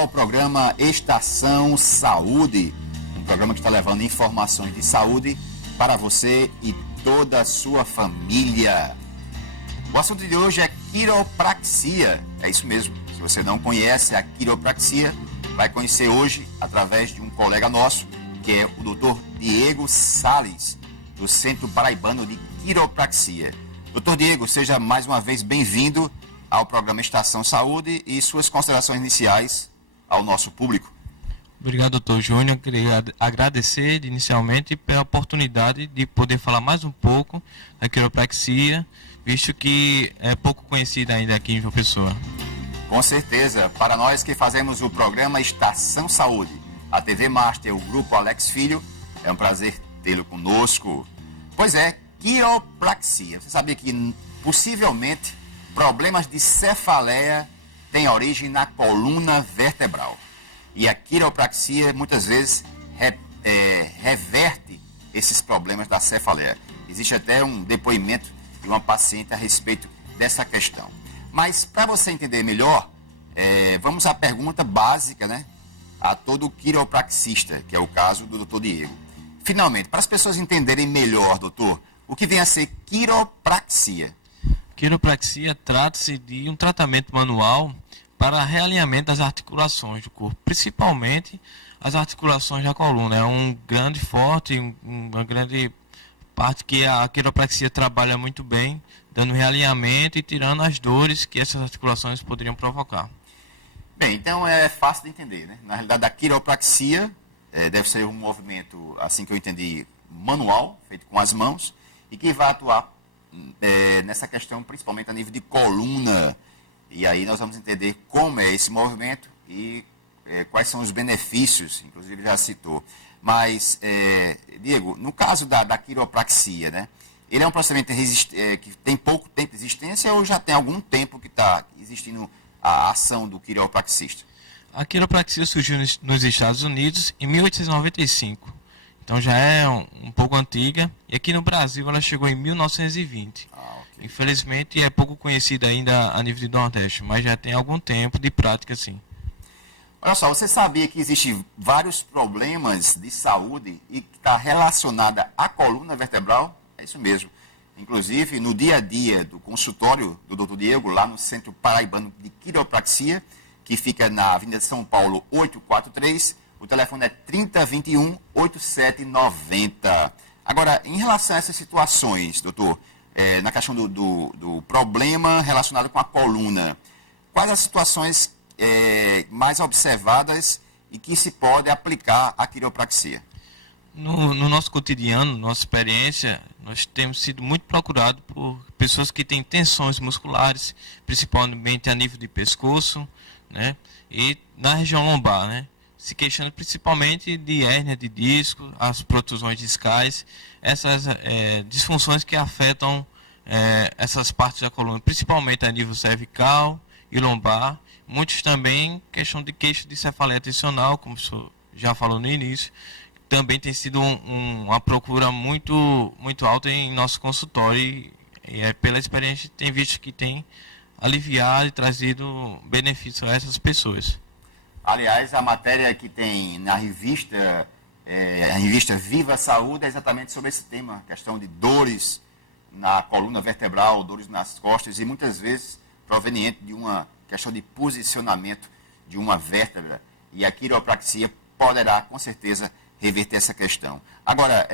ao programa Estação Saúde, um programa que está levando informações de saúde para você e toda a sua família. O assunto de hoje é quiropraxia, é isso mesmo. Se você não conhece a quiropraxia, vai conhecer hoje através de um colega nosso, que é o Dr. Diego Salles, do Centro Paraibano de Quiropraxia. Dr. Diego, seja mais uma vez bem-vindo ao programa Estação Saúde e suas considerações iniciais ao nosso público. Obrigado, doutor Júnior. Queria agradecer inicialmente pela oportunidade de poder falar mais um pouco da quiropraxia, visto que é pouco conhecida ainda aqui em João Pessoa. Com certeza, para nós que fazemos o programa Estação Saúde, a TV Master, o Grupo Alex Filho, é um prazer tê-lo conosco. Pois é, quiropraxia. Você sabia que possivelmente problemas de cefaleia têm origem na coluna vertebral. E a quiropraxia muitas vezes reverte esses problemas da cefaleia. Existe até um depoimento de uma paciente a respeito dessa questão. Mas para você entender melhor, vamos à pergunta básica, né? A todo quiropraxista, que é o caso do Dr. Diego. Finalmente, para as pessoas entenderem melhor, doutor, o que vem a ser quiropraxia? Quiropraxia trata-se de um tratamento manual para realinhamento das articulações do corpo, principalmente as articulações da coluna. É um grande forte, uma grande parte que a quiropraxia trabalha muito bem, dando realinhamento e tirando as dores que essas articulações poderiam provocar. Bem, então é fácil de entender, né? Na realidade, a quiropraxia deve ser um movimento, assim que eu entendi, manual, feito com as mãos, e que vai atuar nessa questão, principalmente a nível de coluna. E aí nós vamos entender como é esse movimento e quais são os benefícios, inclusive ele já citou. Mas, Diego, no caso da quiropraxia, né, ele é um procedimento que tem pouco tempo de existência ou já tem algum tempo que está existindo a ação do quiropraxista? A quiropraxia surgiu nos Estados Unidos em 1895. Então já é um pouco antiga, e aqui no Brasil ela chegou em 1920. Okay. Infelizmente é pouco conhecida ainda a nível de Nordeste, mas já tem algum tempo de prática sim. Olha só, você sabia que existem vários problemas de saúde e que está relacionada à coluna vertebral? É isso mesmo. Inclusive, no dia a dia do consultório do Dr. Diego, lá no Centro Paraibano de Quiropraxia, que fica na Avenida São Paulo 843, o telefone é 3021-8790. Agora, em relação a essas situações, doutor, na questão do problema relacionado com a coluna, quais as situações mais observadas e que se pode aplicar a quiropraxia? No nosso cotidiano, nossa experiência, nós temos sido muito procurados por pessoas que têm tensões musculares, principalmente a nível de pescoço, né, e na região lombar, né, se queixando principalmente de hérnia de disco, as protusões discais, essas disfunções que afetam essas partes da coluna, principalmente a nível cervical e lombar. Muitos também queixam de queixo de cefaleia tensional, como o senhor já falou no início. Também tem sido uma procura muito, muito alta em nosso consultório e pela experiência tem visto que tem aliviado e trazido benefício a essas pessoas. Aliás, a matéria que tem na revista, a revista Viva Saúde, é exatamente sobre esse tema, questão de dores na coluna vertebral, dores nas costas e muitas vezes proveniente de uma questão de posicionamento de uma vértebra. E a quiropraxia poderá, com certeza, reverter essa questão. Agora,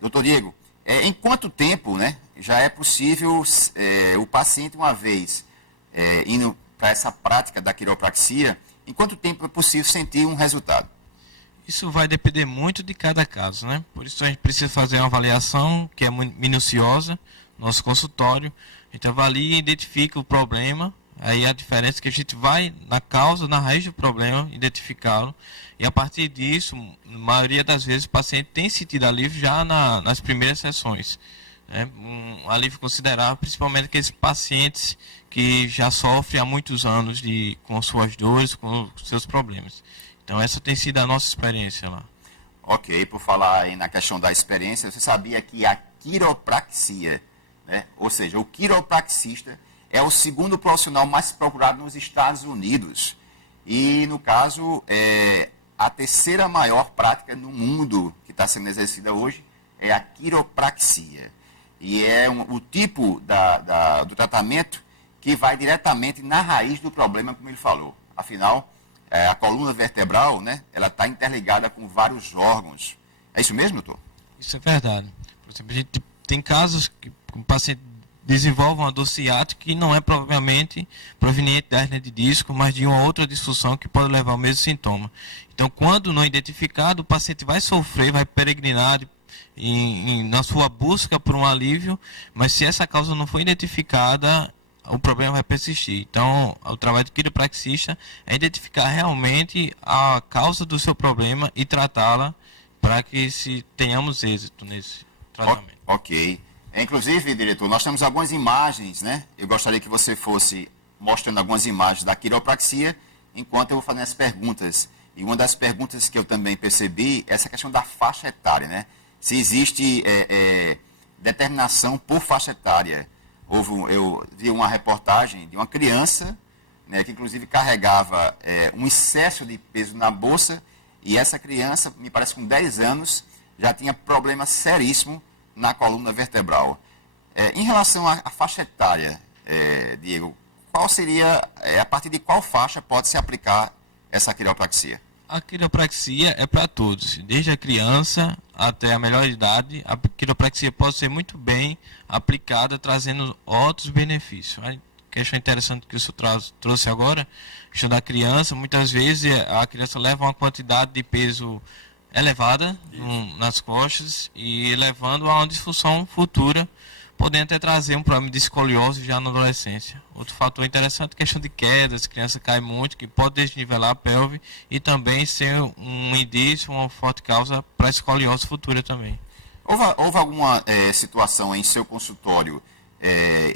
doutor Diego, em quanto tempo, né, já é possível o paciente, uma vez indo para essa prática da quiropraxia, em quanto tempo é possível sentir um resultado? Isso vai depender muito de cada caso, né? Por isso a gente precisa fazer uma avaliação que é minuciosa, no nosso consultório. A gente avalia e identifica o problema. Aí a diferença é que a gente vai na causa, na raiz do problema, identificá-lo. E a partir disso, na maioria das vezes, o paciente tem sentido alívio já nas primeiras sessões. Né? Um alívio considerável, principalmente aqueles pacientes que já sofrem há muitos anos com suas dores, com seus problemas. Então essa tem sido a nossa experiência lá. Ok, por falar aí na questão da experiência, você sabia que a quiropraxia, né, ou seja, o quiropraxista é o segundo profissional mais procurado nos Estados Unidos. E, no caso, a terceira maior prática no mundo que está sendo exercida hoje é a quiropraxia. E é o tipo do tratamento que vai diretamente na raiz do problema, como ele falou. Afinal, a coluna vertebral, né, ela está interligada com vários órgãos. É isso mesmo, doutor? Isso é verdade. Por exemplo, a gente tem casos que o paciente desenvolve uma dor ciática que não é provavelmente proveniente da hérnia de disco, mas de uma outra disfunção que pode levar ao mesmo sintoma. Então, quando não identificado, o paciente vai sofrer, vai peregrinar na sua busca por um alívio, mas se essa causa não for identificada, o problema vai persistir. Então, o trabalho do quiropraxista é identificar realmente a causa do seu problema e tratá-la para que tenhamos êxito nesse tratamento. Ok. Inclusive, diretor, nós temos algumas imagens, né? Eu gostaria que você fosse mostrando algumas imagens da quiropraxia, enquanto eu vou fazendo as perguntas. E uma das perguntas que eu também percebi é essa questão da faixa etária, né? Se existe determinação por faixa etária. Eu vi uma reportagem de uma criança, né, que inclusive carregava um excesso de peso na bolsa, e essa criança, me parece com 10 anos, já tinha problema seríssimo na coluna vertebral. Em relação à faixa etária, Diego, qual seria, a partir de qual faixa pode-se aplicar essa quiropraxia? A quiropraxia é para todos, desde a criança até a melhor idade. A quiropraxia pode ser muito bem aplicada, trazendo outros benefícios. A questão interessante que o senhor trouxe agora, a questão da criança, muitas vezes a criança leva uma quantidade de peso elevada nas costas e levando a uma disfunção futura, podendo até trazer um problema de escoliose já na adolescência. Outro fator interessante é a questão de quedas, a criança cai muito, que pode desnivelar a pelve e também ser um indício, uma forte causa para a escoliose futura também. Houve alguma situação em seu consultório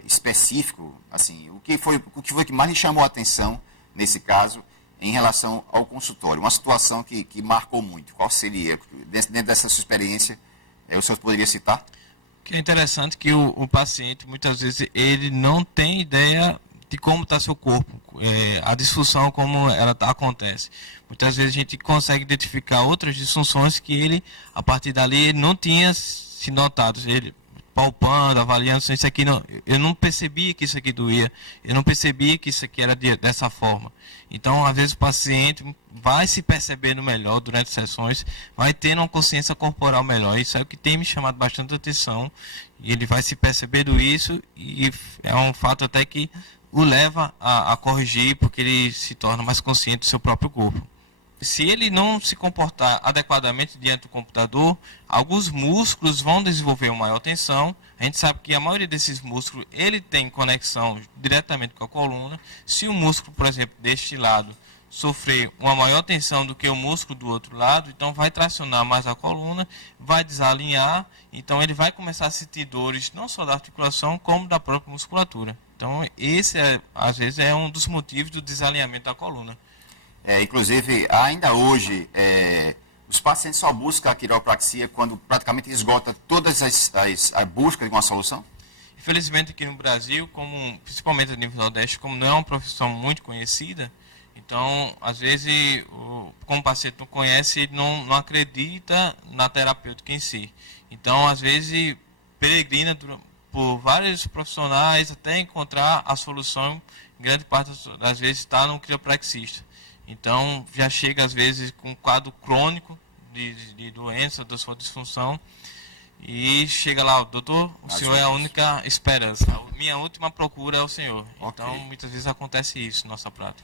específico, assim, o que foi que mais lhe chamou a atenção nesse caso em relação ao consultório? Uma situação que marcou muito. Qual seria? Dentro dessa sua experiência, o senhor poderia citar? Que é interessante que o paciente, muitas vezes, ele não tem ideia de como está seu corpo, a disfunção, como ela acontece. Muitas vezes a gente consegue identificar outras disfunções que ele, a partir dali, ele não tinha se notado. Ele palpando, avaliando, isso aqui não, eu não percebia que isso aqui doía, eu não percebia que isso aqui era dessa forma. Então, às vezes o paciente vai se percebendo melhor durante sessões, vai tendo uma consciência corporal melhor. Isso é o que tem me chamado bastante atenção. E ele vai se percebendo isso e é um fato até que o leva a corrigir, porque ele se torna mais consciente do seu próprio corpo. Se ele não se comportar adequadamente diante do computador, alguns músculos vão desenvolver uma maior tensão. A gente sabe que a maioria desses músculos, ele tem conexão diretamente com a coluna. Se o músculo, por exemplo, deste lado, sofrer uma maior tensão do que o músculo do outro lado, então vai tracionar mais a coluna, vai desalinhar, então ele vai começar a sentir dores não só da articulação, como da própria musculatura. Então esse, às vezes, é um dos motivos do desalinhamento da coluna. Inclusive, ainda hoje, os pacientes só buscam a quiropraxia quando praticamente esgota todas as buscas de uma solução? Infelizmente, aqui no Brasil, principalmente a nível nordeste, como não é uma profissão muito conhecida, então, às vezes, como o paciente não conhece, ele não acredita na terapêutica em si. Então, às vezes, peregrina por vários profissionais até encontrar a solução, grande parte das vezes está no quiropraxista. Então, já chega às vezes com um quadro crônico de doença, da sua disfunção, e chega lá, doutor, o senhor é a única esperança. A minha última procura é o senhor. Okay. Então, muitas vezes acontece isso na nossa prática.